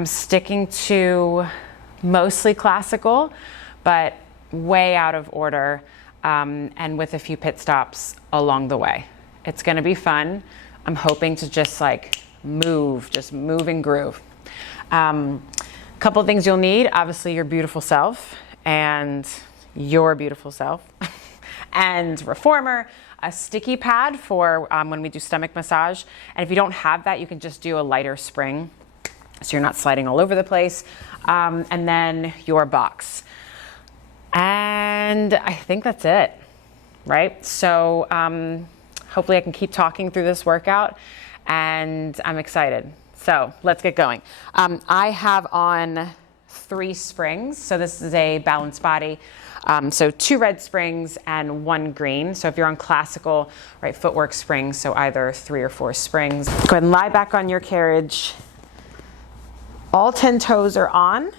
I'm sticking to mostly classical, but way out of order, and with a few pit stops along the way. It's gonna be fun. I'm hoping to just like move and groove. Couple things you'll need, obviously your beautiful self and your beautiful self and reformer, a sticky pad for when we do stomach massage. And if you don't have that, you can just do a lighter spring so you're not sliding all over the place. And then your box. And I think that's it, right? So hopefully I can keep talking through this workout, and I'm excited. So let's get going. I have on 3 springs. So this is a balanced body. So 2 red springs and 1 green. So if you're on classical, right, footwork springs, so either 3 or 4 springs. Go ahead and lie back on your carriage. All 10 toes are on.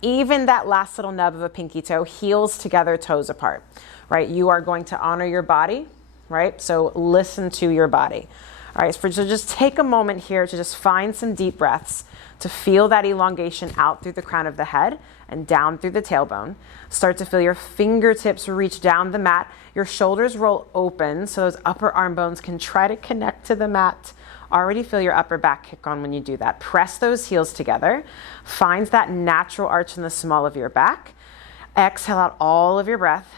Even that last little nub of a pinky toe, heels together, toes apart, right? You are going to honor your body, right? So listen to your body. All right, so just take a moment here to just find some deep breaths, to feel that elongation out through the crown of the head and down through the tailbone. Start to feel your fingertips reach down the mat. Your shoulders roll open so those upper arm bones can try to connect to the mat. Already feel your upper back kick on when you do that. Press those heels together. Find that natural arch in the small of your back. Exhale out all of your breath.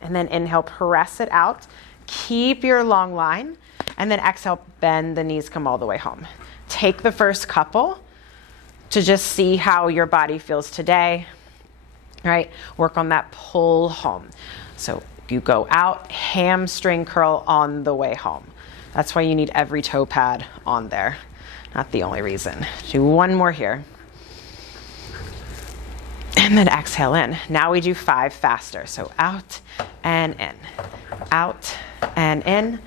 And then inhale, press it out. Keep your long line. And then exhale, bend the knees, come all the way home. Take the first couple to just see how your body feels today, right? Work on that pull home. So you go out, hamstring curl on the way home. That's why you need every toe pad on there. Not the only reason. Do one more here. And then exhale in. Now we do 5 faster. So out and in, out and in,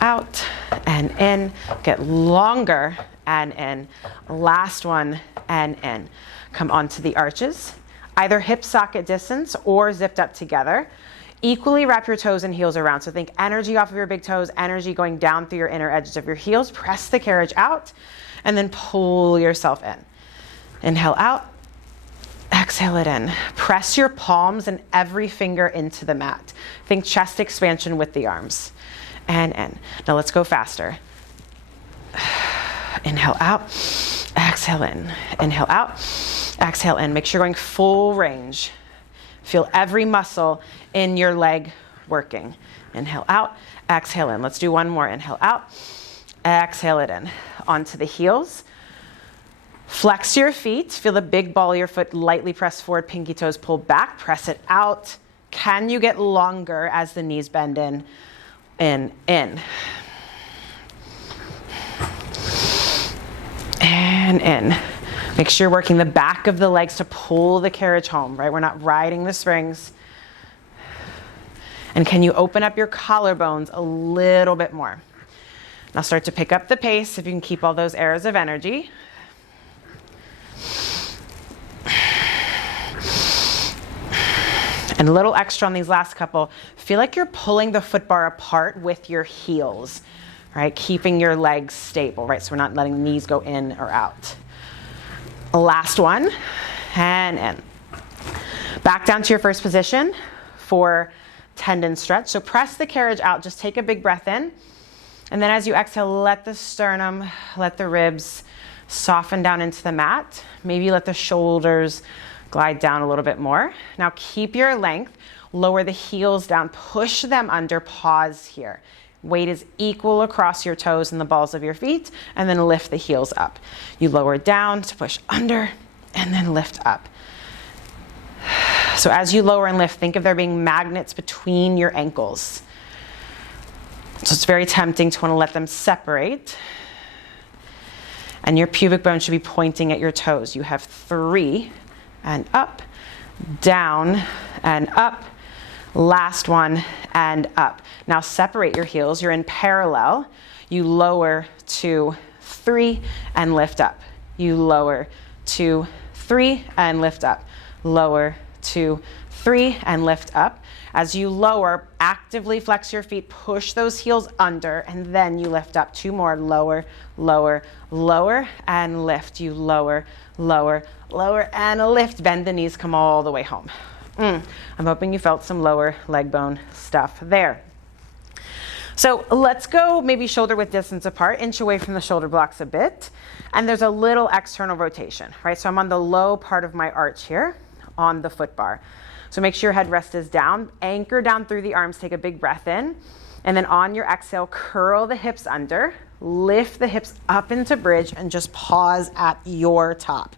out and in. Get longer and in. Last one and in. Come onto the arches, either hip socket distance or zipped up together. Equally wrap your toes and heels around. So think energy off of your big toes, energy going down through your inner edges of your heels. Press the carriage out and then pull yourself in. Inhale out, exhale it in. Press your palms and every finger into the mat. Think chest expansion with the arms. And in. Now let's go faster. Inhale out, exhale in. Inhale out, exhale in. Make sure you're going full range. Feel every muscle in your leg working. Inhale out, exhale in. Let's do one more. Inhale out, exhale it in. Onto the heels. Flex your feet. Feel the big ball of your foot lightly press forward, pinky toes pull back. Press it out. Can you get longer as the knees bend in? In. And in. Make sure you're working the back of the legs to pull the carriage home, right? We're not riding the springs. And can you open up your collarbones a little bit more? Now start to pick up the pace if you can keep all those arrows of energy. And a little extra on these last couple. Feel like you're pulling the foot bar apart with your heels, right? Keeping your legs stable, right? So we're not letting the knees go in or out. Last one, and in. Back down to your first position for tendon stretch. So press the carriage out, just take a big breath in. And then as you exhale, let the sternum, let the ribs soften down into the mat. Maybe let the shoulders glide down a little bit more. Now keep your length, lower the heels down, push them under, pause here. Weight is equal across your toes and the balls of your feet, and then lift the heels up. You lower down to push under, and then lift up. So as you lower and lift, think of there being magnets between your ankles. So it's very tempting to want to let them separate. And your pubic bone should be pointing at your toes. You have 3, and up, down, and up. Last one, and up. Now separate your heels. You're in parallel. You lower 2, 3, and lift up. You lower 2, 3, and lift up. Lower 2, 3, and lift up. As you lower, actively flex your feet, push those heels under, and then you lift up. 2 more, lower, lower, lower, and lift. You lower, lower, lower, and lift. Bend the knees, come all the way home. I'm hoping you felt some lower leg bone stuff there. So let's go maybe shoulder width distance apart, inch away from the shoulder blocks a bit. And there's a little external rotation, right? So I'm on the low part of my arch here on the foot bar. So make sure your headrest is down, anchor down through the arms, take a big breath in. And then on your exhale, curl the hips under, lift the hips up into bridge, and just pause at your top.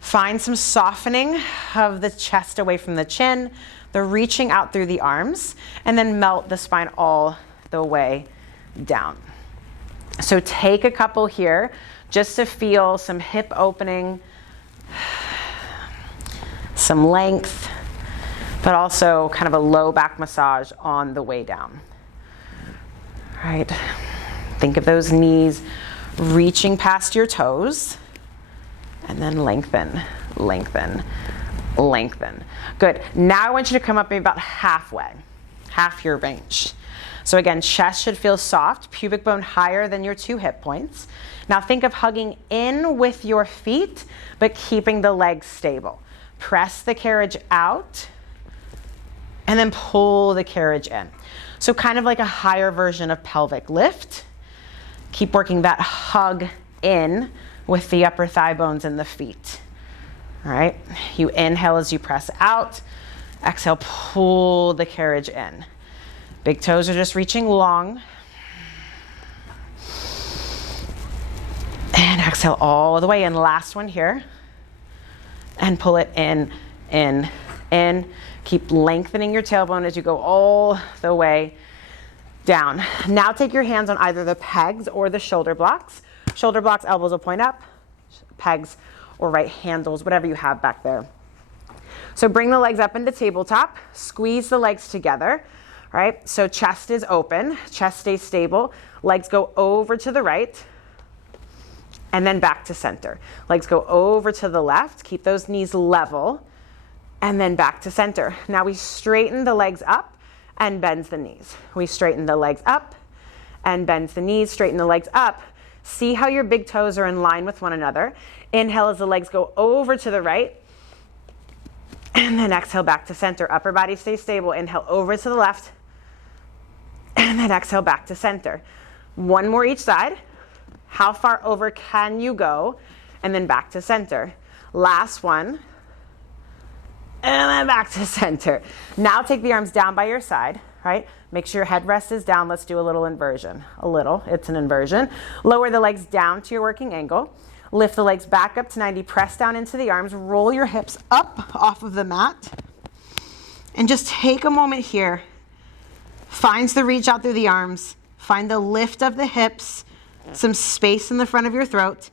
Find some softening of the chest away from the chin, the reaching out through the arms, and then melt the spine all the way down. So take a couple here just to feel some hip opening, some length, but also kind of a low back massage on the way down. All right. Think of those knees reaching past your toes, and then lengthen, lengthen, lengthen. Good. Now I want you to come up maybe about halfway, half your range. So again, chest should feel soft, pubic bone higher than your 2 hip points. Now think of hugging in with your feet, but keeping the legs stable. Press the carriage out, and then pull the carriage in. So kind of like a higher version of pelvic lift. Keep working that hug in with the upper thigh bones and the feet. All right, you inhale as you press out. Exhale, pull the carriage in. Big toes are just reaching long. And exhale all the way in. Last one here. And pull it in, in, in. Keep lengthening your tailbone as you go all the way down. Now take your hands on either the pegs or the shoulder blocks. Shoulder blocks, elbows will point up. Pegs or right handles, whatever you have back there. So bring the legs up into tabletop. Squeeze the legs together. Right? So chest is open, chest stays stable, legs go over to the right, and then back to center. Legs go over to the left, keep those knees level, and then back to center. Now we straighten the legs up and bend the knees. We straighten the legs up and bend the knees, straighten the legs up. See how your big toes are in line with one another. Inhale as the legs go over to the right, and then exhale back to center. Upper body stays stable. Inhale over to the left, and then exhale back to center. One more each side. How far over can you go? And then back to center. Last one. And then back to center. Now take the arms down by your side, right? Make sure your headrest is down. Let's do a little inversion. A little, it's an inversion. Lower the legs down to your working angle. Lift the legs back up to 90. Press down into the arms. Roll your hips up off of the mat. And just take a moment here. Find the reach out through the arms. Find the lift of the hips. Some space in the front of your throat.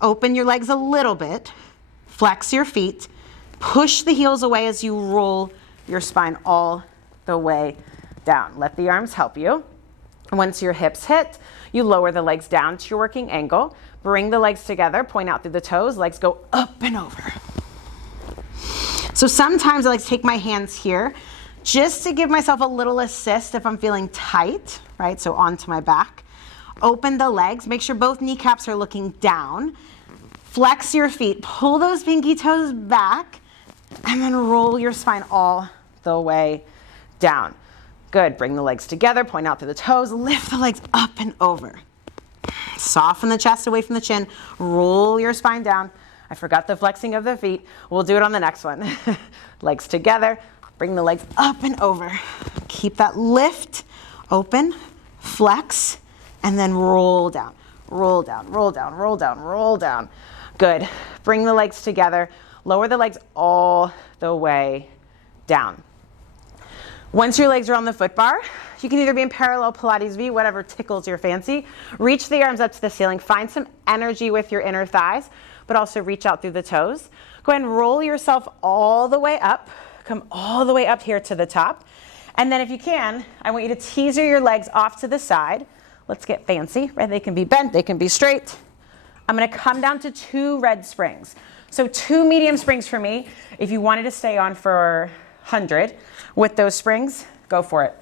Open your legs a little bit. Flex your feet. Push the heels away as you roll your spine all the way down. Let the arms help you. Once your hips hit, you lower the legs down to your working angle. Bring the legs together, point out through the toes, legs go up and over. So sometimes I like to take my hands here just to give myself a little assist if I'm feeling tight, right? So onto my back. Open the legs, make sure both kneecaps are looking down. Flex your feet, pull those pinky toes back, and then roll your spine all the way down. Good, bring the legs together, point out through the toes, lift the legs up and over. Soften the chest away from the chin, roll your spine down. I forgot the flexing of the feet. We'll do it on the next one. Legs together, bring the legs up and over. Keep that lift, open, flex, and then roll down, roll down, roll down, roll down, roll down. Good, bring the legs together, lower the legs all the way down. Once your legs are on the foot bar, you can either be in parallel Pilates V, whatever tickles your fancy. Reach the arms up to the ceiling. Find some energy with your inner thighs, but also reach out through the toes. Go ahead and roll yourself all the way up. Come all the way up here to the top. And then if you can, I want you to teaser your legs off to the side. Let's get fancy, right? They can be bent, they can be straight. I'm gonna come down to 2 red springs. So 2 medium springs for me. If you wanted to stay on for 100 with those springs, go for it.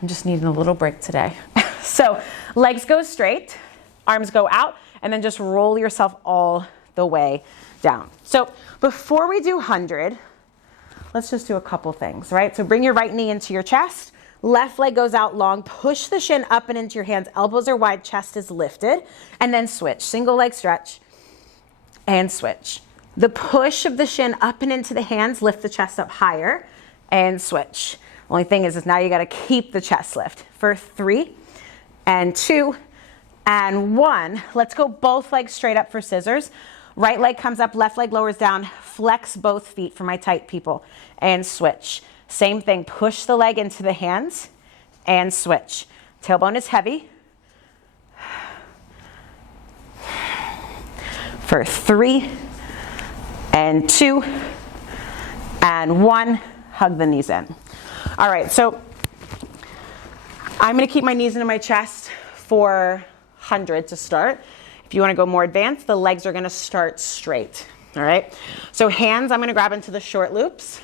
I'm just needing a little break today. So legs go straight, arms go out, and then just roll yourself all the way down. So before we do 100, let's just do a couple things, right? So bring your right knee into your chest, left leg goes out long, push the shin up and into your hands, elbows are wide, chest is lifted, and then switch. Single leg stretch and switch. The push of the shin up and into the hands, lift the chest up higher and switch. Only thing is now you gotta keep the chest lift. For 3 and 2 and 1. Let's go both legs straight up for scissors. Right leg comes up, left leg lowers down, flex both feet for my tight people, and switch. Same thing, push the leg into the hands and switch. Tailbone is heavy. For 3 and 2 and 1, hug the knees in. All right, so I'm gonna keep my knees into my chest for 100 to start. If you wanna go more advanced, the legs are gonna start straight, all right? So hands, I'm gonna grab into the short loops.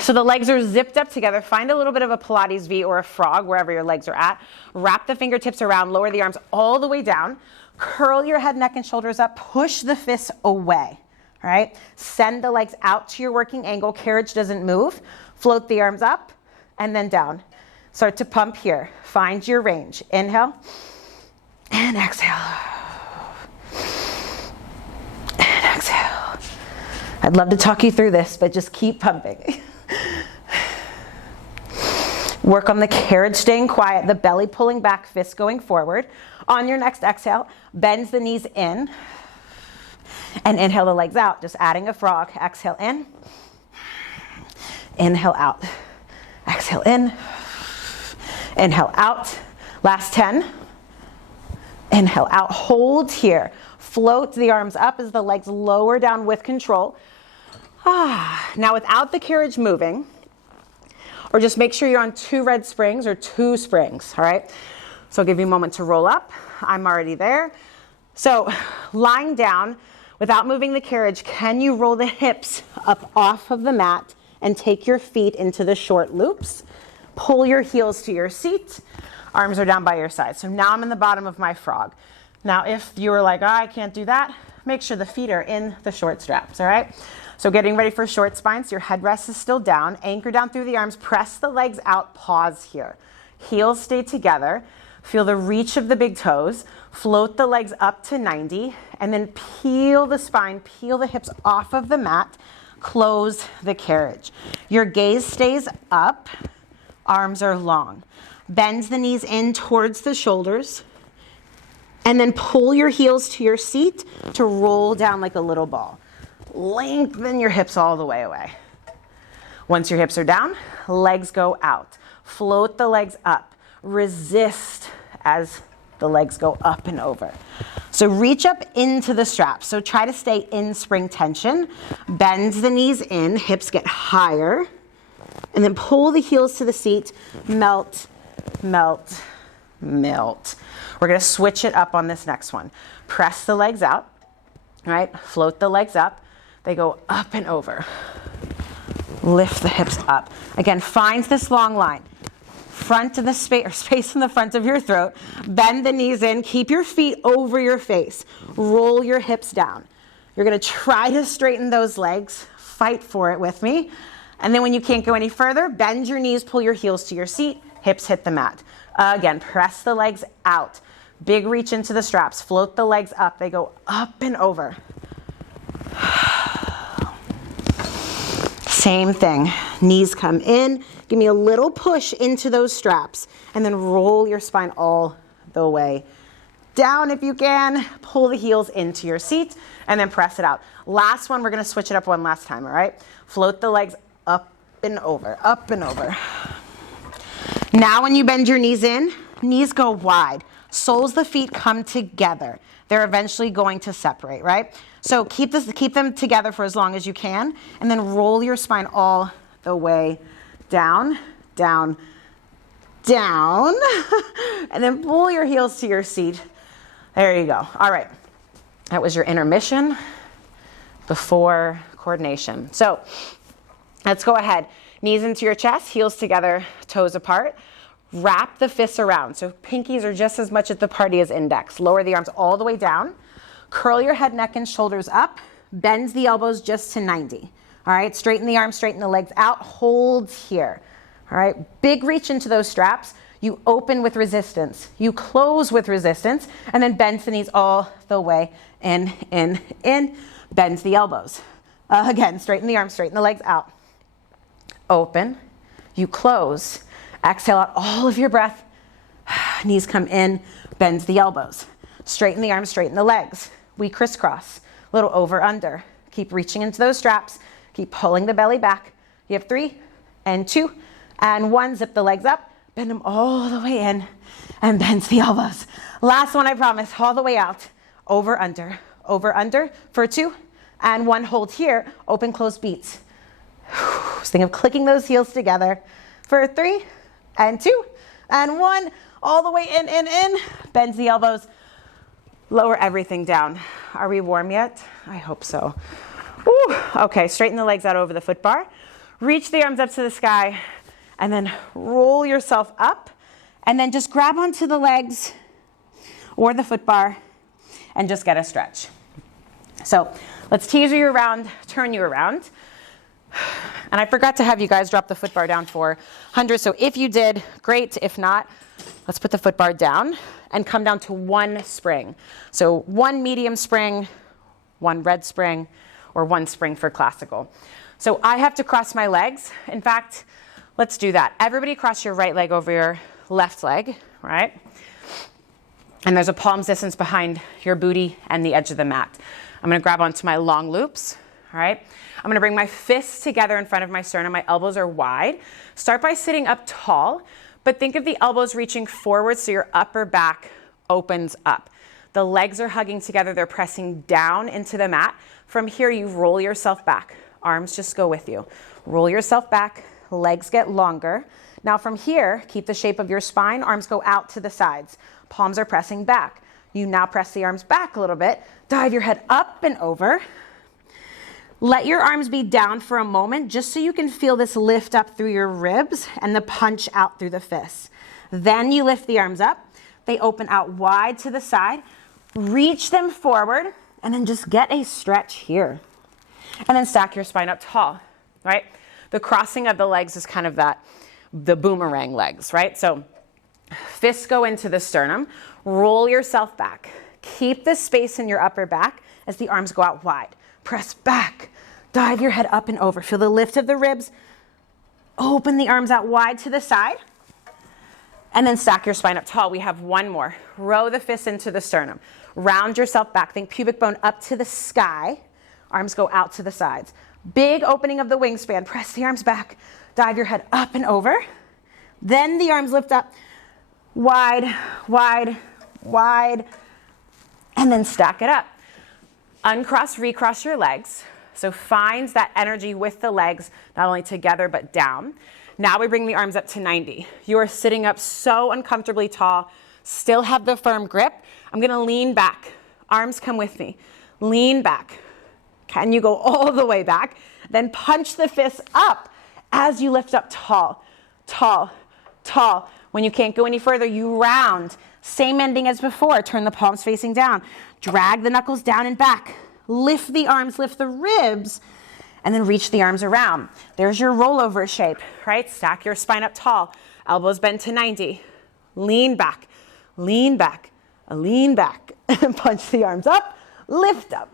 So the legs are zipped up together. Find a little bit of a Pilates V or a frog, wherever your legs are at. Wrap the fingertips around, lower the arms all the way down. Curl your head, neck, and shoulders up. Push the fists away, all right? Send the legs out to your working angle. Carriage doesn't move. Float the arms up and then down. Start to pump here. Find your range. Inhale and exhale. And exhale. I'd love to talk you through this, but just keep pumping. Work on the carriage staying quiet, the belly pulling back, fists going forward. On your next exhale, bend the knees in and inhale the legs out, just adding a frog. Exhale in, inhale out, exhale in, inhale out. Last 10, inhale out, hold here. Float the arms up as the legs lower down with control. Now without the carriage moving, or just make sure you're on 2 red springs or 2 springs, all right? So I'll give you a moment to roll up. I'm already there. So lying down, without moving the carriage, can you roll the hips up off of the mat and take your feet into the short loops? Pull your heels to your seat. Arms are down by your side. So now I'm in the bottom of my frog. Now if you were like, oh, I can't do that, make sure the feet are in the short straps, all right? So getting ready for short spines, your headrest is still down. Anchor down through the arms, press the legs out, pause here. Heels stay together. Feel the reach of the big toes. Float the legs up to 90 and then peel the spine, peel the hips off of the mat, close the carriage. Your gaze stays up, arms are long. Bend the knees in towards the shoulders and then pull your heels to your seat to roll down like a little ball. Lengthen your hips all the way away. Once your hips are down, legs go out. Float the legs up. Resist as the legs go up and over. So reach up into the straps. So try to stay in spring tension. Bend the knees in, hips get higher, and then pull the heels to the seat. Melt, melt, melt. We're gonna switch it up on this next one. Press the legs out, all right? Float the legs up. They go up and over. Lift the hips up. Again, find this long line. Front of the space in the front of your throat. Bend the knees in. Keep your feet over your face. Roll your hips down. You're gonna try to straighten those legs. Fight for it with me. And then when you can't go any further, bend your knees, pull your heels to your seat, hips hit the mat. Again, press the legs out. Big reach into the straps. Float the legs up. They go up and over. Same thing. Knees come in. Give me a little push into those straps and then roll your spine all the way down if you can. Pull the heels into your seat and then press it out. Last one, we're going to switch it up one last time, all right? Float the legs up and over, up and over. Now when you bend your knees in, knees go wide. Soles of the feet come together. They're eventually going to separate, right? So keep them together for as long as you can, and then roll your spine all the way down, down, down, and then pull your heels to your seat. There you go. All right. That was your intermission before coordination. So let's go ahead. Knees into your chest, heels together, toes apart. Wrap the fists around. So pinkies are just as much at the party as index. Lower the arms all the way down. Curl your head, neck, and shoulders up. Bend the elbows just to 90. All right, straighten the arms, straighten the legs out. Hold here. All right, big reach into those straps. You open with resistance. You close with resistance. And then bend the knees all the way in, in. Bend the elbows. Again, straighten the arms, straighten the legs out. Open. You close. Exhale out all of your breath. Knees come in. Bend the elbows. Straighten the arms, straighten the legs. We crisscross. Little over, under. Keep reaching into those straps. Keep pulling the belly back. You have 3 and 2 and 1. Zip the legs up. Bend them all the way in and bend the elbows. Last one, I promise. All the way out. Over, under for 2 and 1. Hold here. Open, close beats. Think of clicking those heels together for 3 and 2 and 1. All the way in. Bend the elbows. Lower everything down. Are we warm yet? I hope so. Ooh. Okay, straighten the legs out over the foot bar. Reach the arms up to the sky and then roll yourself up and then just grab onto the legs or the foot bar and just get a stretch. So let's teaser you around, turn you around. And I forgot to have you guys drop the foot bar down for 100. So if you did, great. If not, let's put the foot bar down and come down to 1 spring. So 1 medium spring, 1 red spring, or 1 spring for classical. So I have to cross my legs. In fact, let's do that. Everybody cross your right leg over your left leg, right? And there's a palm's distance behind your booty and the edge of the mat. I'm gonna grab onto my long loops, all right? I'm gonna bring my fists together in front of my sternum. My elbows are wide. Start by sitting up tall, but think of the elbows reaching forward so your upper back opens up. The legs are hugging together. They're pressing down into the mat. From here, you roll yourself back. Arms just go with you. Roll yourself back. Legs get longer. Now from here, keep the shape of your spine. Arms go out to the sides. Palms are pressing back. You now press the arms back a little bit. Dive your head up and over. Let your arms be down for a moment just so you can feel this lift up through your ribs and the punch out through the fists. Then you lift the arms up. They open out wide to the side. Reach them forward and then just get a stretch here. And then stack your spine up tall, right? The crossing of the legs is kind of the boomerang legs, right? So fists go into the sternum. Roll yourself back. Keep this space in your upper back as the arms go out wide. Press back. Dive your head up and over. Feel the lift of the ribs. Open the arms out wide to the side. And then stack your spine up tall. We have 1 more. Row the fists into the sternum. Round yourself back. Think pubic bone up to the sky. Arms go out to the sides. Big opening of the wingspan. Press the arms back. Dive your head up and over. Then the arms lift up. Wide, wide, wide. And then stack it up. Uncross, recross your legs. So find that energy with the legs, not only together but down. Now we bring the arms up to 90. You are sitting up so uncomfortably tall. Still have the firm grip. I'm gonna lean back. Arms come with me. Lean back. Can you go all the way back? Then punch the fists up as you lift up tall, tall, tall. When you can't go any further, you round. Same ending as before. Turn the palms facing down. Drag the knuckles down and back. Lift the arms, lift the ribs, and then reach the arms around. There's your rollover shape, right? Stack your spine up tall. Elbows bend to 90. Lean back, lean back, lean back. Punch the arms up, lift up,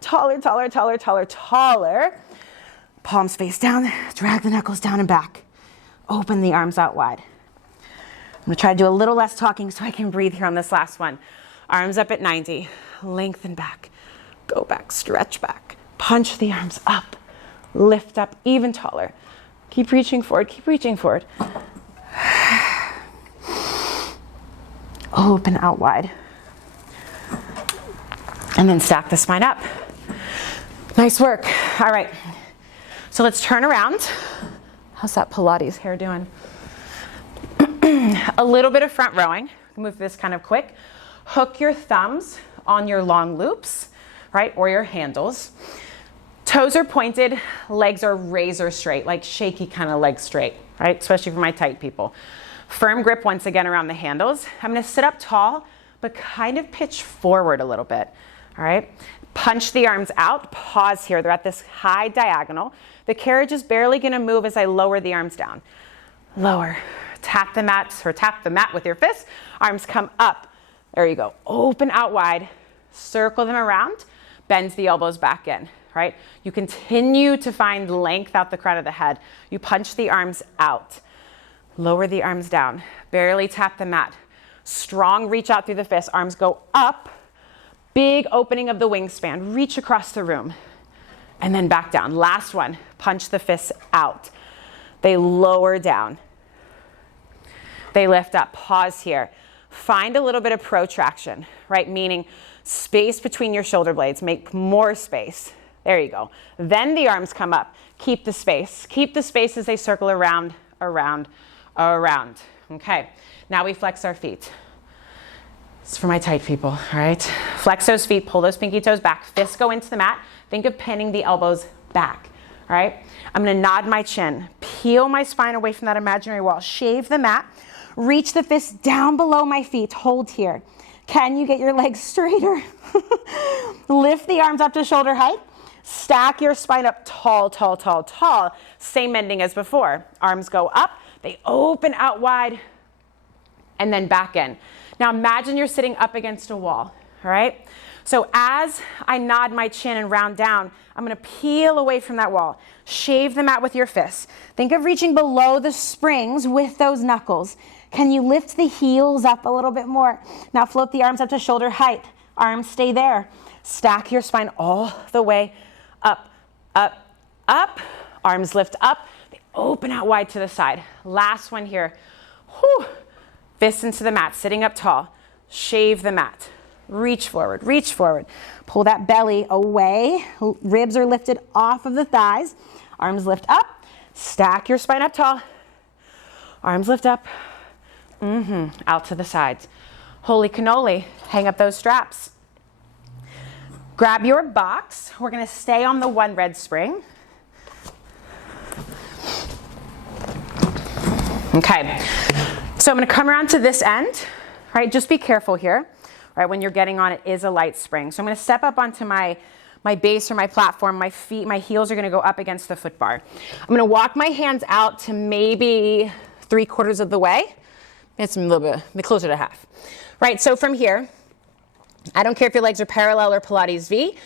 taller, taller, taller, taller, taller. Palms face down, drag the knuckles down and back. Open the arms out wide. I'm gonna try to do a little less talking so I can breathe here on this last one. Arms up at 90, lengthen back, go back, stretch back, punch the arms up, lift up even taller. Keep reaching forward, keep reaching forward. Open out wide. And then stack the spine up. Nice work. All right, so let's turn around. How's that Pilates hair doing? A little bit of front rowing. Move this kind of quick. Hook your thumbs on your long loops, right, or your handles. Toes are pointed, legs are razor straight, like shaky kind of leg straight, right, especially for my tight people. Firm grip once again around the handles. I'm gonna sit up tall, but kind of pitch forward a little bit, all right? Punch the arms out, pause here. They're at this high diagonal. The carriage is barely gonna move as I lower the arms down. Lower, tap the mat, or tap the mat with your fists. Arms come up, there you go. Open out wide, circle them around, bend the elbows back in, right? You continue to find length out the crown of the head. You punch the arms out. Lower the arms down, barely tap the mat. Strong reach out through the fists, arms go up, big opening of the wingspan, reach across the room, and then back down. Last one, punch the fists out. They lower down. They lift up, pause here. Find a little bit of protraction, right? Meaning space between your shoulder blades, make more space. There you go. Then the arms come up, keep the space. Keep the space as they circle around, around, around. Okay, now we flex our feet. It's for my tight people, all right? Flex those feet, pull those pinky toes back, fists go into the mat. Think of pinning the elbows back, all right? I'm gonna nod my chin, peel my spine away from that imaginary wall, shave the mat, reach the fists down below my feet, hold here. Can you get your legs straighter? Lift the arms up to shoulder height. Stack your spine up tall, tall, tall, tall. Same ending as before. Arms go up, they open out wide, and then back in. Now imagine you're sitting up against a wall, all right? So as I nod my chin and round down, I'm gonna peel away from that wall. Shave the mat with your fists. Think of reaching below the springs with those knuckles. Can you lift the heels up a little bit more? Now float the arms up to shoulder height. Arms stay there. Stack your spine all the way up, up, up. Arms lift up. They open out wide to the side. Last one here. Whew. Fists into the mat, sitting up tall. Shave the mat. Reach forward, reach forward. Pull that belly away. Ribs are lifted off of the thighs. Arms lift up. Stack your spine up tall. Arms lift up. Out to the sides. Holy cannoli, hang up those straps. Grab your box. We're gonna stay on the one red spring. Okay, so I'm gonna come around to this end, right? Just be careful here, right? When you're getting on, it is a light spring. So I'm gonna step up onto my base or my platform. My feet, my heels are gonna go up against the foot bar. I'm gonna walk my hands out to maybe 3/4 of the way. It's a little bit closer to half, right? So from here, I don't care if your legs are parallel or Pilates V.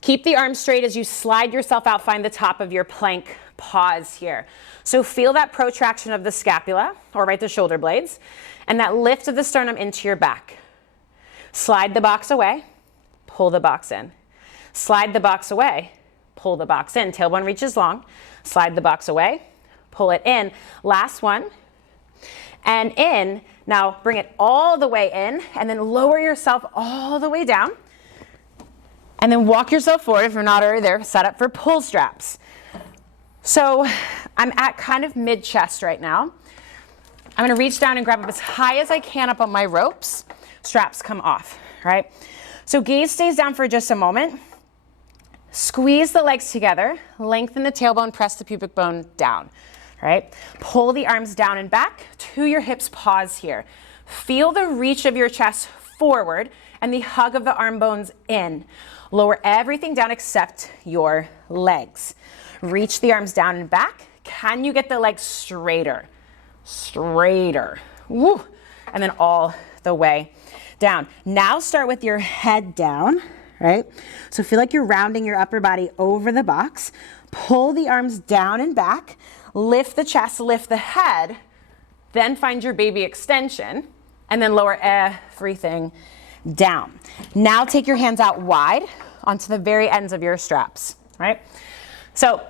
Keep the arms straight as you slide yourself out. Find the top of your plank. Pause here. So feel that protraction of the scapula, or right, the shoulder blades, and that lift of the sternum into your back. Slide the box away, pull the box in. Slide the box away, pull the box in. Tailbone reaches long. Slide the box away, pull it in. Last one. And in. Now bring it all the way in and then lower yourself all the way down. And then walk yourself forward if you're not already there, set up for pull straps. So I'm at kind of mid-chest right now. I'm gonna reach down and grab up as high as I can up on my ropes. Straps come off, right? So gaze stays down for just a moment. Squeeze the legs together, lengthen the tailbone, press the pubic bone down. Right? Pull the arms down and back to your hips, pause here. Feel the reach of your chest forward and the hug of the arm bones in. Lower everything down except your legs. Reach the arms down and back. Can you get the legs straighter? Straighter. Woo! And then all the way down. Now start with your head down, right? So feel like you're rounding your upper body over the box. Pull the arms down and back. Lift the chest, lift the head, then find your baby extension, and then lower everything down. Now take your hands out wide onto the very ends of your straps, right? So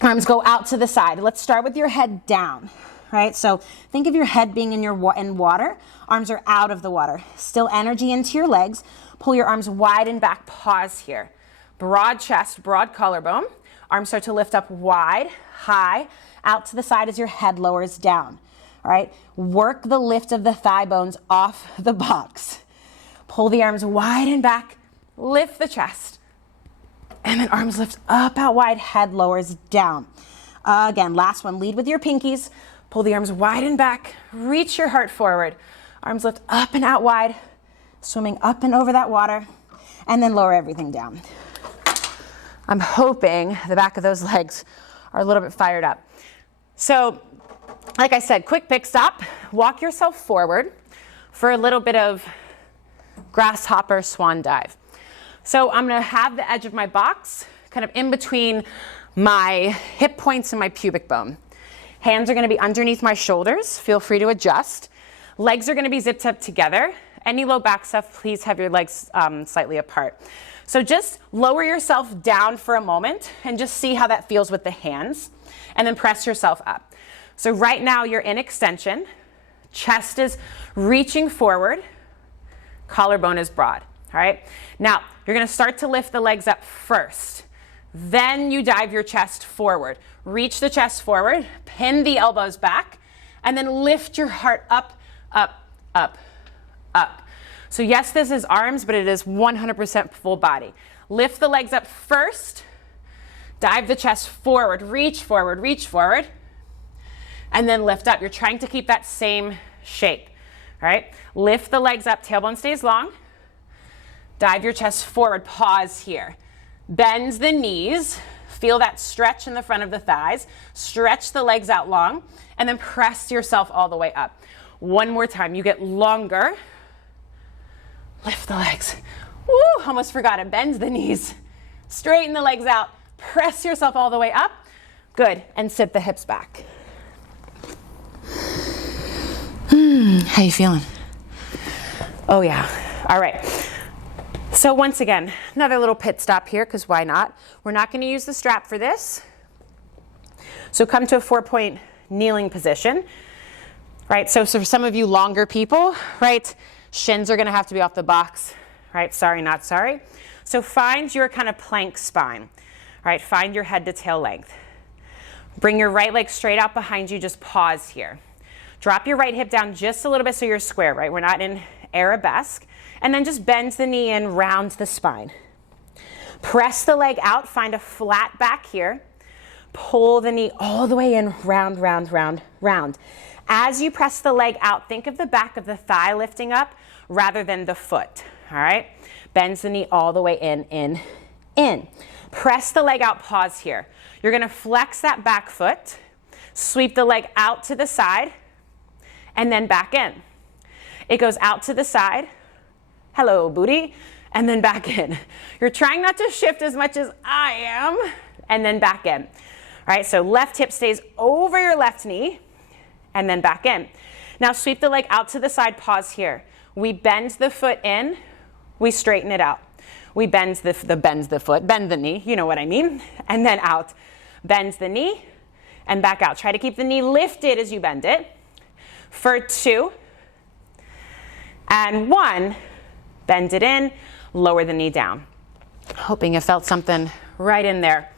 arms go out to the side. Let's start with your head down, right? So think of your head being in water. Arms are out of the water. Still energy into your legs. Pull your arms wide and back. Pause here. Broad chest, broad collarbone. Arms start to lift up wide, high, out to the side as your head lowers down. All right, work the lift of the thigh bones off the box. Pull the arms wide and back, lift the chest. And then arms lift up, out wide, head lowers down. Again, last one, lead with your pinkies. Pull the arms wide and back, reach your heart forward. Arms lift up and out wide, swimming up and over that water, and then lower everything down. I'm hoping the back of those legs are a little bit fired up. So, like I said, quick pick stop. Walk yourself forward for a little bit of grasshopper swan dive. So I'm gonna have the edge of my box kind of in between my hip points and my pubic bone. Hands are gonna be underneath my shoulders. Feel free to adjust. Legs are gonna be zipped up together. Any low back stuff, please have your legs slightly apart. So just lower yourself down for a moment and just see how that feels with the hands, and then press yourself up. So right now you're in extension, chest is reaching forward, collarbone is broad, all right? Now, you're gonna start to lift the legs up first. Then you dive your chest forward. Reach the chest forward, pin the elbows back, and then lift your heart up, up, up, up. So yes, this is arms, but it is 100% full body. Lift the legs up first, dive the chest forward, reach forward, and then lift up. You're trying to keep that same shape, all right? Lift the legs up, tailbone stays long. Dive your chest forward, pause here. Bend the knees, feel that stretch in the front of the thighs, stretch the legs out long, and then press yourself all the way up. One more time, you get longer. Lift the legs. Woo, almost forgot it. Bend the knees. Straighten the legs out. Press yourself all the way up. Good, and sit the hips back. How you feeling? Oh yeah, all right. So once again, another little pit stop here, because why not? We're not gonna use the strap for this. So come to a 4-point kneeling position, right? So for some of you longer people, right? Shins are gonna have to be off the box, right? Sorry, not sorry. So find your kind of plank spine, right? Find your head to tail length. Bring your right leg straight out behind you, just pause here. Drop your right hip down just a little bit so you're square, right? We're not in arabesque. And then just bend the knee in, round the spine. Press the leg out, find a flat back here. Pull the knee all the way in, round, round, round, round. As you press the leg out, think of the back of the thigh lifting up rather than the foot, all right? Bend the knee all the way in, in. Press the leg out, pause here. You're gonna flex that back foot, sweep the leg out to the side, and then back in. It goes out to the side, hello booty, and then back in. You're trying not to shift as much as I am, and then back in. All right, so left hip stays over your left knee, and then back in. Now sweep the leg out to the side, pause here. We bend the foot in, we straighten it out. We bend bend the knee, you know what I mean, and then out. Bend the knee, and back out. Try to keep the knee lifted as you bend it. For 2, and 1, bend it in, lower the knee down. Hoping you felt something right in there.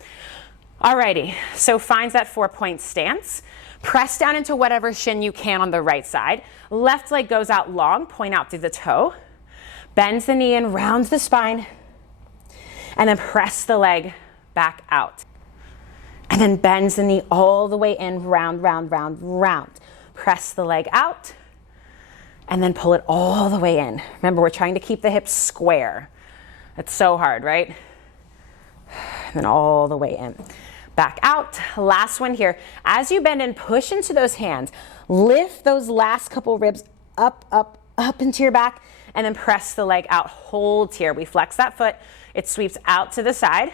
Alrighty, so find that 4-point stance. Press down into whatever shin you can on the right side. Left leg goes out long, point out through the toe. Bends the knee in, rounds the spine, and then press the leg back out. And then bends the knee all the way in, round, round, round, round. Press the leg out, and then pull it all the way in. Remember, we're trying to keep the hips square. It's so hard, right? And then all the way in. Back out. Last one here. As you bend and push into those hands, lift those last couple ribs up, up, up into your back, and then press the leg out. Hold here. We flex that foot. It sweeps out to the side,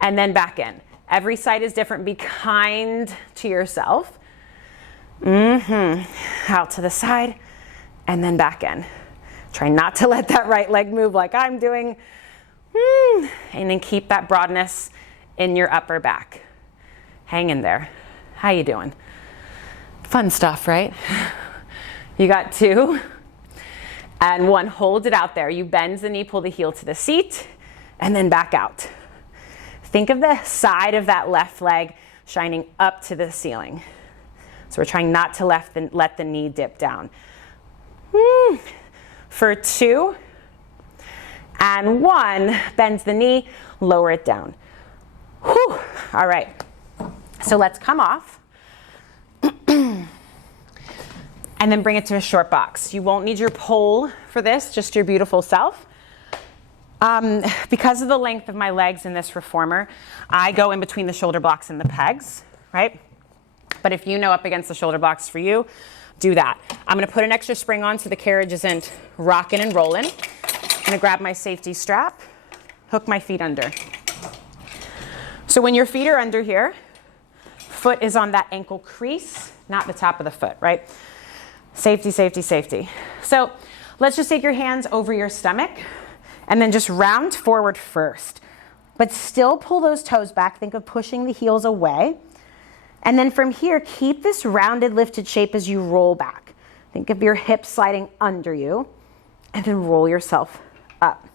and then back in. Every side is different. Be kind to yourself. Out to the side, and then back in. Try not to let that right leg move like I'm doing. And then keep that broadness in your upper back. Hang in there. How you doing? Fun stuff, right? You got 2 and 1. Hold it out there. You bend the knee, pull the heel to the seat, and then back out. Think of the side of that left leg shining up to the ceiling. So we're trying not to let the knee dip down. for 2, and 1. Bends the knee, lower it down. Whew. All right, so let's come off. And then bring it to a short box. You won't need your pole for this, just your beautiful self. Because of the length of my legs in this reformer, I go in between the shoulder blocks and the pegs, right? But if you know up against the shoulder blocks for you, do that. I'm gonna put an extra spring on so the carriage isn't rocking and rolling. I'm gonna grab my safety strap, hook my feet under. So when your feet are under here, foot is on that ankle crease, not the top of the foot, right? Safety, safety, safety. So let's just take your hands over your stomach and then just round forward first. But still pull those toes back. Think of pushing the heels away. And then from here, keep this rounded, lifted shape as you roll back. Think of your hips sliding under you and then roll yourself up.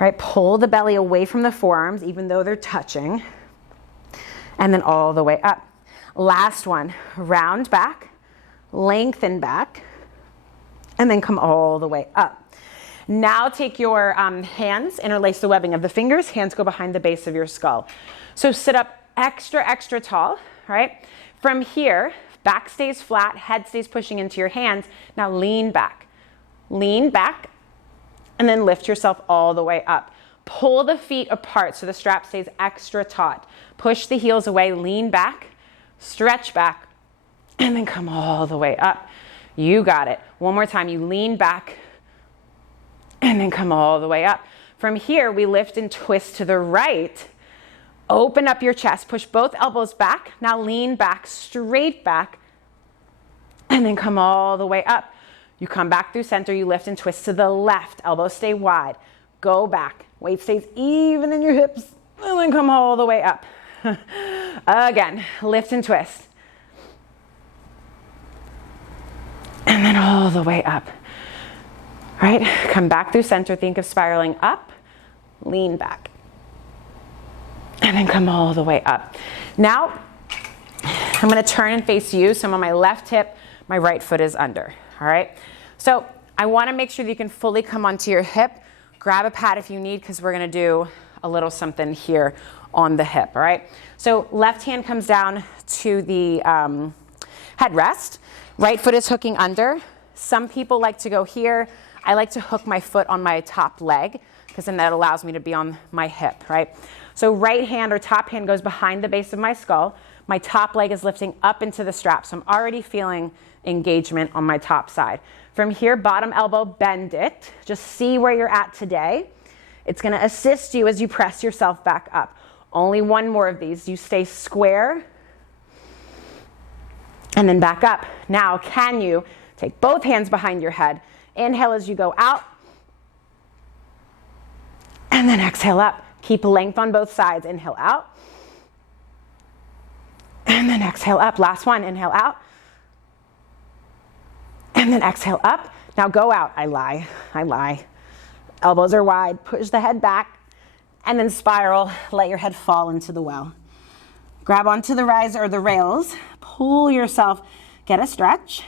All right, pull the belly away from the forearms, even though they're touching. And then all the way up. Last one, round back. Lengthen back, and then come all the way up. Now take your hands, interlace the webbing of the fingers, hands go behind the base of your skull. So sit up extra, extra tall, right? From here, back stays flat, head stays pushing into your hands. Now lean back, and then lift yourself all the way up. Pull the feet apart so the strap stays extra taut. Push the heels away, lean back, stretch back, and then come all the way up. You got it. One more time. You lean back and then come all the way up. From here, we lift and twist to the right. Open up your chest. Push both elbows back. Now lean back, straight back, and then come all the way up. You come back through center. You lift and twist to the left. Elbows stay wide. Go back. Weight stays even in your hips, and then come all the way up. Again, lift and twist. And then all the way up. All right, come back through center. Think of spiraling up, lean back, and then come all the way up. Now, I'm gonna turn and face you. So I'm on my left hip, my right foot is under, all right? So I wanna make sure that you can fully come onto your hip. Grab a pad if you need, because we're gonna do a little something here on the hip, all right? So left hand comes down to the headrest. Right foot is hooking under. Some people like to go here. I like to hook my foot on my top leg, because then that allows me to be on my hip, right? So right hand or top hand goes behind the base of my skull. My top leg is lifting up into the strap. So I'm already feeling engagement on my top side. From here, bottom elbow, bend it. Just see where you're at today. It's gonna assist you as you press yourself back up. Only one more of these. You stay square, and then back up. Now, can you take both hands behind your head? Inhale as you go out, and then exhale up. Keep length on both sides. Inhale out, and then exhale up. Last one, inhale out, and then exhale up. Now go out. I lie. Elbows are wide. Push the head back, and then spiral. Let your head fall into the well. Grab onto the riser or the rails. Pull yourself, get a stretch,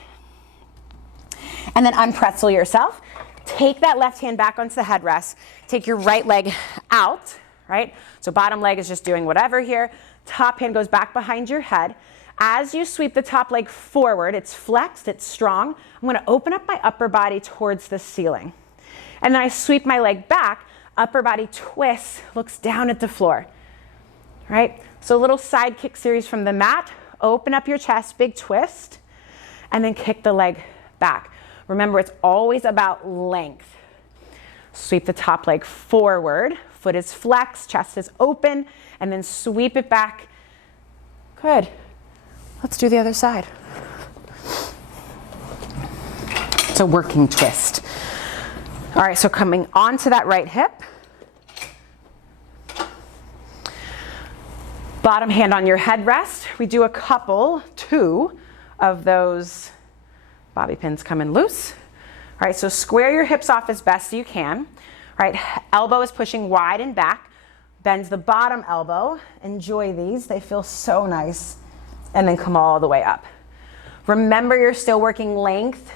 and then unpretzel yourself. Take that left hand back onto the headrest. Take your right leg out, right? So bottom leg is just doing whatever here. Top hand goes back behind your head. As you sweep the top leg forward, it's flexed, it's strong. I'm gonna open up my upper body towards the ceiling. And then I sweep my leg back, upper body twists, looks down at the floor, right? So a little side kick series from the mat. Open up your chest, big twist, and then kick the leg back. Remember, it's always about length. Sweep the top leg forward, foot is flexed, chest is open, and then sweep it back. Good. Let's do the other side. It's a working twist. All right, so coming onto that right hip. Bottom hand on your headrest. We do a couple, 2 of those bobby pins coming loose. All right, so square your hips off as best you can. All right, elbow is pushing wide and back. Bend the bottom elbow. Enjoy these, they feel so nice. And then come all the way up. Remember, you're still working length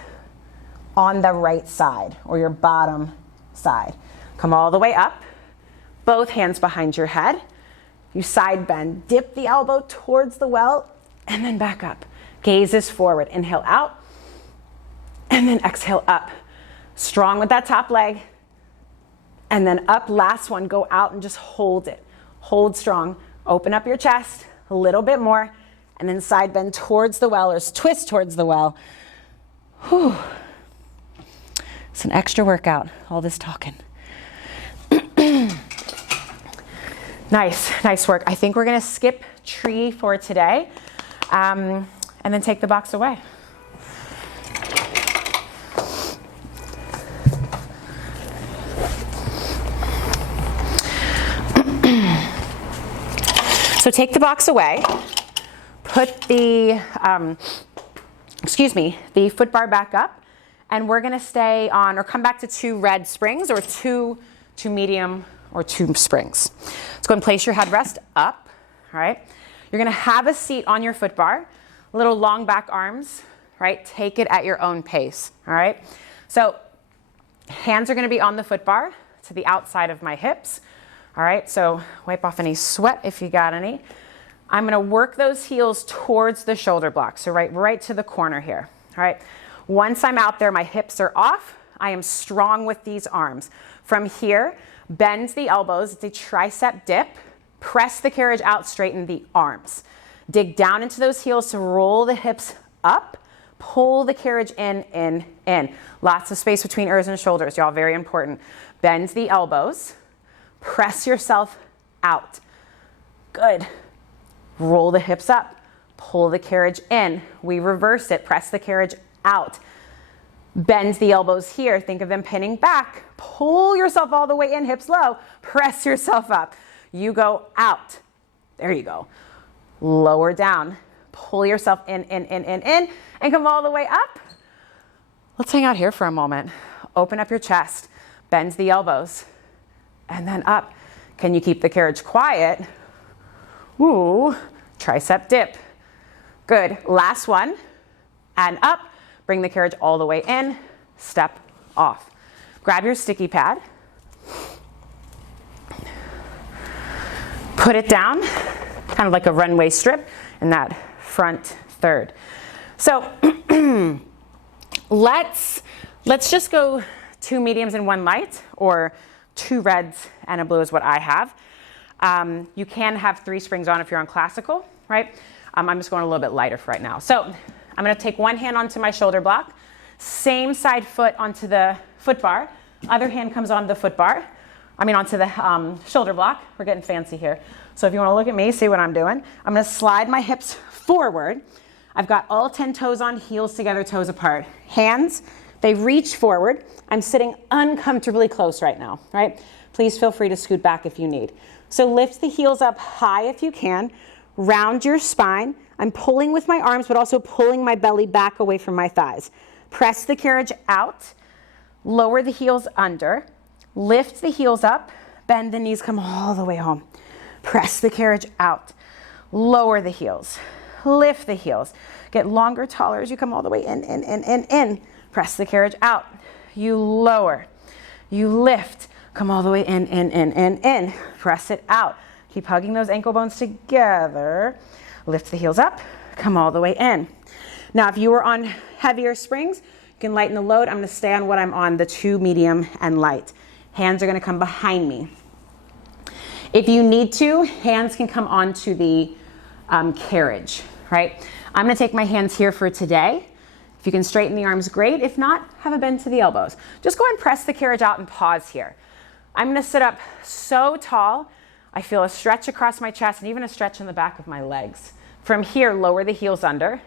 on the right side or your bottom side. Come all the way up, both hands behind your head. You side bend, dip the elbow towards the well, and then back up. Gaze is forward. Inhale out, and then exhale up. Strong with that top leg, and then up. Last one, go out and just hold it. Hold strong. Open up your chest a little bit more, and then side bend towards the well or twist towards the well. Whew. It's an extra workout, all this talking. Nice work. I think we're gonna skip tree for today, and then take the box away. So take the box away, put the, the foot bar back up, and we're gonna stay on, or come back to 2 red springs, or two medium, or 2 springs. Let's go and place your headrest up, all right? You're gonna have a seat on your foot bar, little long back arms, right? Take it at your own pace, all right? So hands are gonna be on the foot bar to the outside of my hips, all right? So wipe off any sweat if you got any. I'm gonna work those heels towards the shoulder block, so right to the corner here, all right? Once I'm out there, my hips are off. I am strong with these arms. From here, bend the elbows. It's a tricep dip. Press the carriage out, straighten the arms. Dig down into those heels to roll the hips up. Pull the carriage in. Lots of space between ears and shoulders, y'all, very important. Bend the elbows. Press yourself out. Good. Roll the hips up. Pull the carriage in. We reverse it. Press the carriage out. Bend the elbows here. Think of them pinning back. Pull yourself all the way in, hips low. Press yourself up. You go out. There you go. Lower down. Pull yourself in, and come all the way up. Let's hang out here for a moment. Open up your chest. Bend the elbows. And then up. Can you keep the carriage quiet? Ooh, tricep dip. Good. Last one. And up. Bring the carriage all the way in. Step off. Grab your sticky pad. Put it down, kind of like a runway strip in that front third. So let's just go 2 mediums and 1 light, or 2 reds and a blue is what I have. You can have 3 springs on if you're on classical, right? I'm just going a little bit lighter for right now. So I'm going to take one hand onto my shoulder block, same side foot onto the foot bar, other hand comes on the foot bar, onto the shoulder block. We're getting fancy here. So if you want to look at me, see what I'm doing. I'm going to slide my hips forward. I've got all 10 toes on, heels together, toes apart. Hands, they reach forward. I'm sitting uncomfortably close right now, right? Please feel free to scoot back if you need. So lift the heels up high if you can. Round your spine. I'm pulling with my arms, but also pulling my belly back away from my thighs. Press the carriage out. Lower the heels under. Lift the heels up. Bend the knees, come all the way home. Press the carriage out. Lower the heels. Lift the heels. Get longer, taller as you come all the way in. Press the carriage out. You lower. You lift. Come all the way in. Press it out. Keep hugging those ankle bones together. Lift the heels up. Come all the way in. Now, if you were on heavier springs, you can lighten the load. I'm going to stay on what I'm on, the 2 medium and light. Hands are going to come behind me. If you need to, hands can come onto the carriage, right? I'm going to take my hands here for today. If you can straighten the arms, great. If not, have a bend to the elbows. Just go and press the carriage out and pause here. I'm going to sit up so tall. I feel a stretch across my chest and even a stretch in the back of my legs. From here, lower the heels under.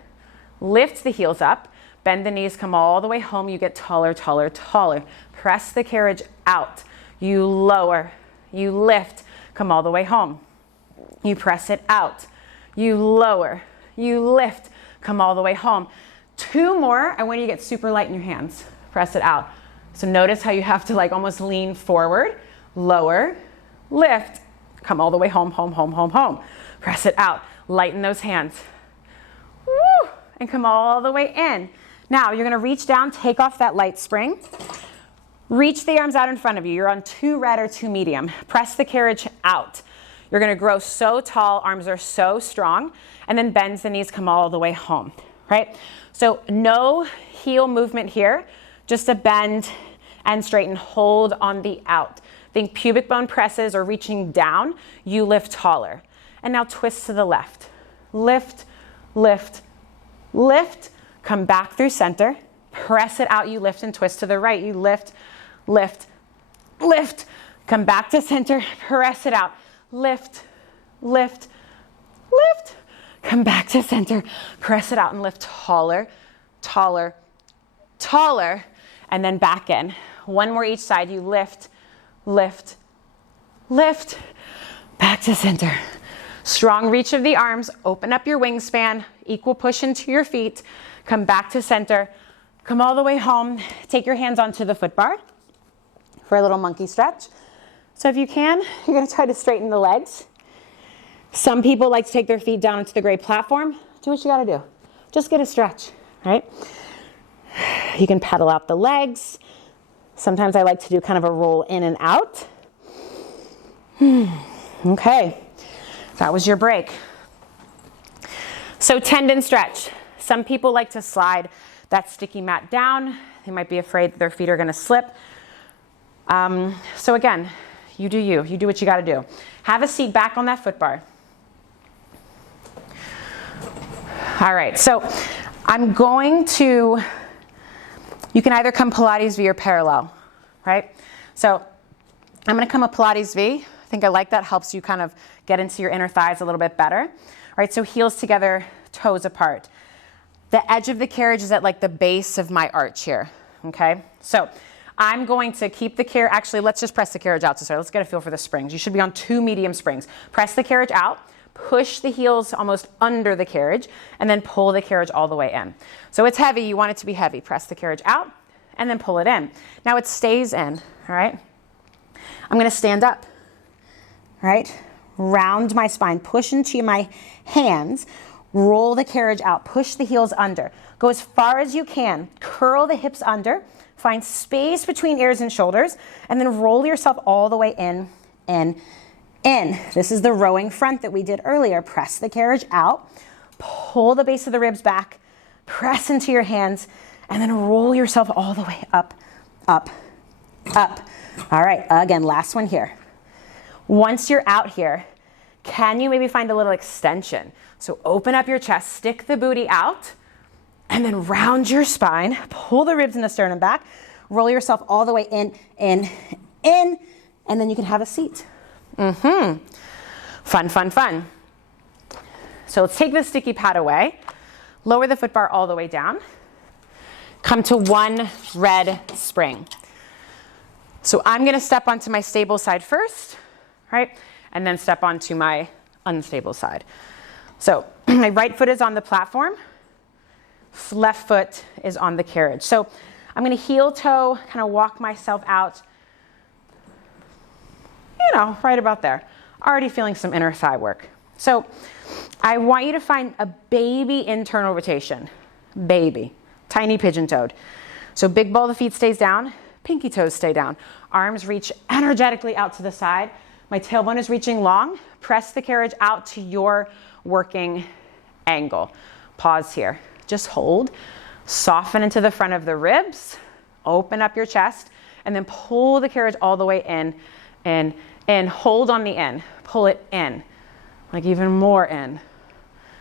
Lift the heels up. Bend the knees, come all the way home. You get taller, taller, taller. Press the carriage out. You lower. You lift. Come all the way home. You press it out. You lower. You lift. Come all the way home. 2 more. I want you to get super light in your hands. Press it out. So notice how you have to almost lean forward. Lower. Lift. Come all the way home, home, home, home, home. Press it out. Lighten those hands. Woo! And come all the way in. Now you're gonna reach down, take off that light spring. Reach the arms out in front of you. You're on 2 red or 2 medium. Press the carriage out. You're gonna grow so tall, arms are so strong, and then bend the knees, come all the way home, right? So no heel movement here, just a bend and straighten, hold on the out. Think pubic bone presses or reaching down, you lift taller. And now twist to the left. Lift, lift, lift, come back through center, press it out, you lift and twist to the right, you lift, lift, lift, come back to center, press it out, lift, lift, lift, come back to center, press it out and lift taller, taller, taller, and then back in. One more each side, you lift, lift, lift, back to center. Strong reach of the arms, open up your wingspan, equal push into your feet, come back to center, come all the way home, take your hands onto the foot bar for a little monkey stretch. So if you can, you're gonna try to straighten the legs. Some people like to take their feet down into the gray platform. Do what you gotta do. Just get a stretch, right? You can pedal out the legs. Sometimes I like to do kind of a roll in and out. Okay, that was your break. So tendon stretch. Some people like to slide that sticky mat down. They might be afraid that their feet are gonna slip. So again, you do what you gotta do. Have a seat back on that foot bar. All right, so I'm going to, you can either come Pilates V or parallel, right? So I'm gonna come a Pilates V. I think I like that, helps you kind of get into your inner thighs a little bit better. All right, so heels together, toes apart. The edge of the carriage is at like the base of my arch here, okay? So I'm going to keep the carriage, actually let's just press the carriage out to start. Let's get a feel for the springs. You should be on 2 medium springs. Press the carriage out, push the heels almost under the carriage, and then pull the carriage all the way in. So it's heavy, you want it to be heavy. Press the carriage out, and then pull it in. Now it stays in, all right? I'm gonna stand up, right? Round my spine, push into my hands, roll the carriage out, push the heels under. Go as far as you can, curl the hips under, find space between ears and shoulders, and then roll yourself all the way in, in. This is the rowing front that we did earlier. Press the carriage out, pull the base of the ribs back, press into your hands, and then roll yourself all the way up, up, up. All right, again, last one here. Once you're out here, can you maybe find a little extension? So open up your chest, stick the booty out, and then round your spine, pull the ribs and the sternum back, roll yourself all the way in, and then you can have a seat. Fun, fun, fun. So let's take the sticky pad away, lower the foot bar all the way down, come to 1 red spring. So I'm gonna step onto my stable side first, right? And then step onto my unstable side. So my right foot is on the platform, left foot is on the carriage. So I'm gonna heel toe, kind of walk myself out, you know, right about there. Already feeling some inner thigh work. So I want you to find a baby internal rotation. Baby, tiny pigeon-toed. So big ball of the feet stays down, pinky toes stay down. Arms reach energetically out to the side. My tailbone is reaching long. Press the carriage out to your working angle. Pause here. Just hold. Soften into the front of the ribs. Open up your chest. And then pull the carriage all the way in. Hold on the in. Pull it in. Like even more in.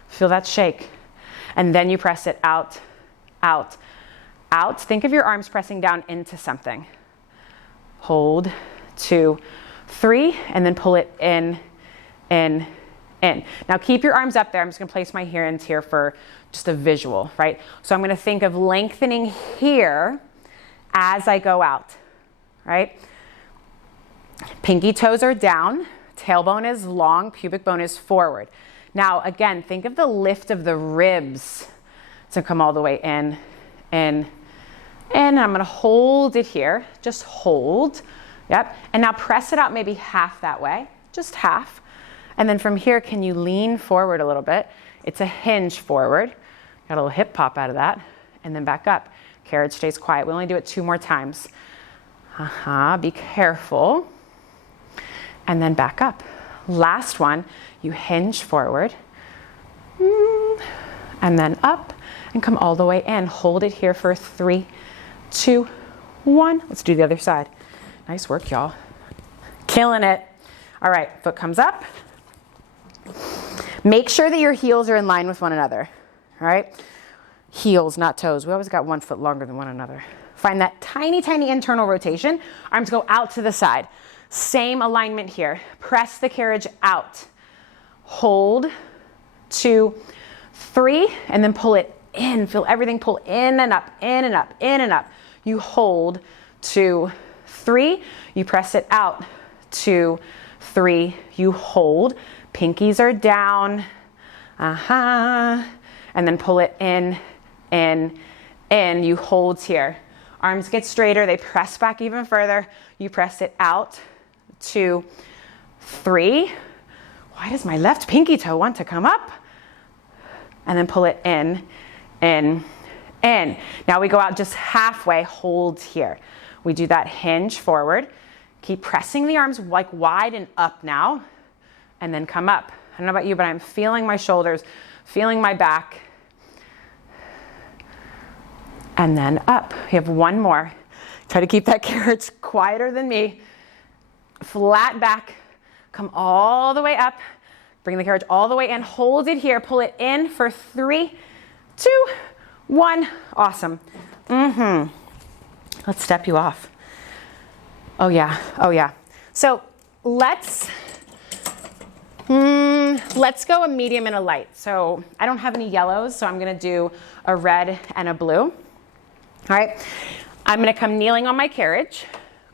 Feel that shake. And then you press it out, out, out. Think of your arms pressing down into something. Hold, 2, 3, and then pull it in. Now keep your arms up there. I'm just gonna place my hands here for just a visual, right? So I'm gonna think of lengthening here as I go out, right? Pinky toes are down, tailbone is long, pubic bone is forward. Now again, think of the lift of the ribs to come all the way in. And I'm gonna hold it here, just hold, yep. And now press it out maybe half that way, just half. And then from here, can you lean forward a little bit? It's a hinge forward. Got a little hip pop out of that. and then back up. Carriage stays quiet. We only do it 2 more times. Be careful. And then back up. Last one, you hinge forward. And then up and come all the way in. Hold it here for 3, 2, 1. Let's do the other side. Nice work, y'all. Killing it. All right, foot comes up. Make sure that your heels are in line with one another. All right? Heels, not toes. We always got one foot longer than one another. Find that tiny, tiny internal rotation. Arms go out to the side. Same alignment here. Press the carriage out. Hold, 2, 3, and then pull it in. Feel everything pull in and up, in and up, in and up. You hold, 2, 3. You press it out, 2, 3. You hold. Pinkies are down. And then pull it in, in. You hold here. Arms get straighter. They press back even further. You press it out, 2, 3. Why does my left pinky toe want to come up? And then pull it in, in, in. Now we go out just halfway, hold here. We do that hinge forward. Keep pressing the arms like wide and up now, and then come up. I don't know about you, but I'm feeling my shoulders, feeling my back. And then up. We have one more. Try to keep that carriage quieter than me. Flat back. Come all the way up. Bring the carriage all the way in. Hold it here. Pull it in for 3, 2, 1. Awesome. Let's step you off. Oh yeah. Oh yeah. So let's go a medium and a light. So I don't have any yellows, so I'm gonna do a red and a blue. All right. I'm gonna come kneeling on my carriage.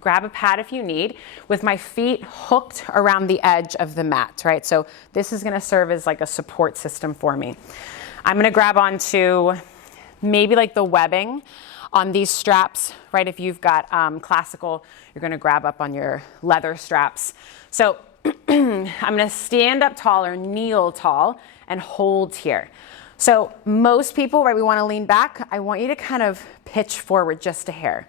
Grab a pad if you need, with my feet hooked around the edge of the mat, right? So this is gonna serve as like a support system for me. I'm gonna grab onto maybe like the webbing on these straps, right? If you've got classical, you're gonna grab up on your leather straps. So I'm gonna stand up tall or kneel tall and hold here. So most people, right, we wanna lean back. I want you to kind of pitch forward just a hair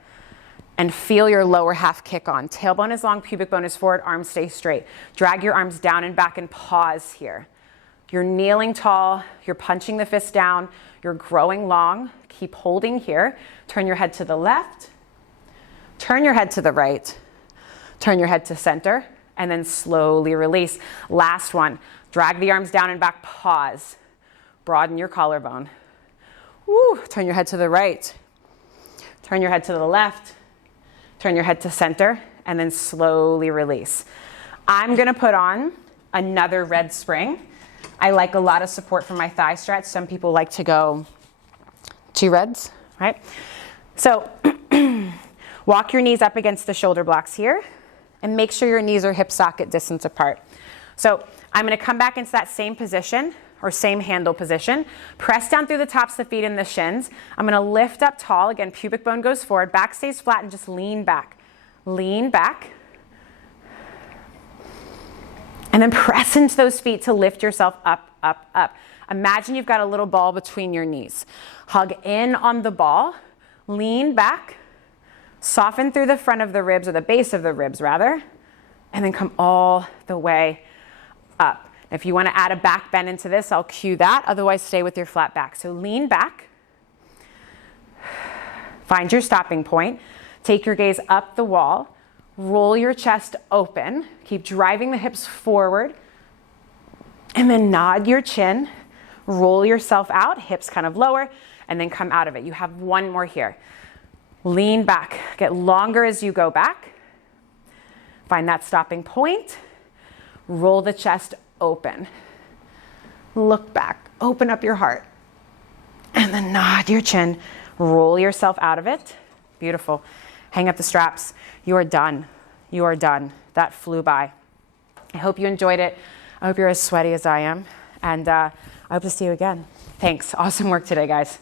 and feel your lower half kick on. Tailbone is long, pubic bone is forward, arms stay straight. Drag your arms down and back and pause here. You're kneeling tall, you're punching the fist down, you're growing long. Keep holding here. Turn your head to the left, turn your head to the right, turn your head to center, and then slowly release. Last one, drag the arms down and back, pause. Broaden your collarbone. Woo. Turn your head to the right, turn your head to the left, turn your head to center, and then slowly release. I'm gonna put on another red spring. I like a lot of support from my thigh stretch. Some people like to go 2 reds, right? So walk your knees up against the shoulder blocks here and make sure your knees are hip socket distance apart. So I'm gonna come back into that same position or same handle position. Press down through the tops of the feet and the shins. I'm gonna lift up tall. Again, pubic bone goes forward, back stays flat, and just lean back. Lean back. And then press into those feet to lift yourself up, up, up. Imagine you've got a little ball between your knees. Hug in on the ball, lean back, soften through the front of the ribs, or the base of the ribs rather, and then come all the way up. If you want to add a back bend into this, I'll cue that. Otherwise, stay with your flat back. So lean back. Find your stopping point. Take your gaze up the wall. Roll your chest open. Keep driving the hips forward. And then nod your chin. Roll yourself out, hips kind of lower, and then come out of it. You have one more here. Lean back. Get longer as you go back. Find that stopping point. Roll the chest open. Look back. Open up your heart. And then nod your chin. Roll yourself out of it. Beautiful. Hang up the straps. You are done. You are done. That flew by. I hope you enjoyed it. I hope you're as sweaty as I am. And I hope to see you again. Thanks. Awesome work today, guys.